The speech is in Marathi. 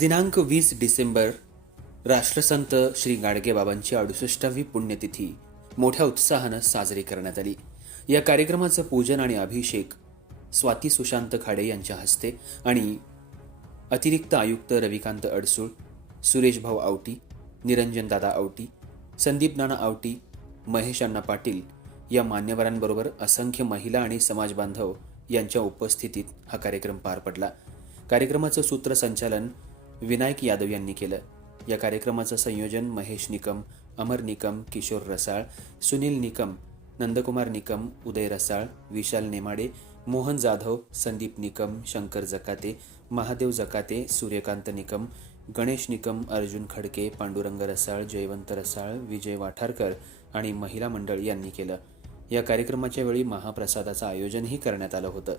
दिनांक 20 डिसेंबर राष्ट्रसंत श्री गाडगेबाबांची 68वी पुण्यतिथी मोठ्या उत्साहानं साजरी करण्यात आली. या कार्यक्रमाचं पूजन आणि अभिषेक स्वाती सुशांत खाडे यांच्या हस्ते आणि अतिरिक्त आयुक्त रविकांत अडसूळ, सुरेश भाऊ आवटी, निरंजन दादा आवटी, संदीप नाना आवटी, महेश अण्णा पाटील या मान्यवरांबरोबर असंख्य महिला आणि समाजबांधव यांच्या उपस्थितीत हा कार्यक्रम पार पडला. कार्यक्रमाचं सूत्रसंचालन विनायक यादव यांनी केलं. या कार्यक्रमाचं संयोजन महेश निकम, अमर निकम, किशोर रसाळ, सुनील निकम, नंदकुमार निकम, उदय रसाळ, विशाल नेमाडे, मोहन जाधव, संदीप निकम, शंकर जकाते, महादेव जकाते, सूर्यकांत निकम, गणेश निकम, अर्जुन खडके, पांडुरंग रसाळ, जयवंत रसाळ, विजय वाठारकर आणि महिला मंडळ यांनी केलं. या कार्यक्रमाच्या वेळी महाप्रसादाचं आयोजनही करण्यात आलं होतं.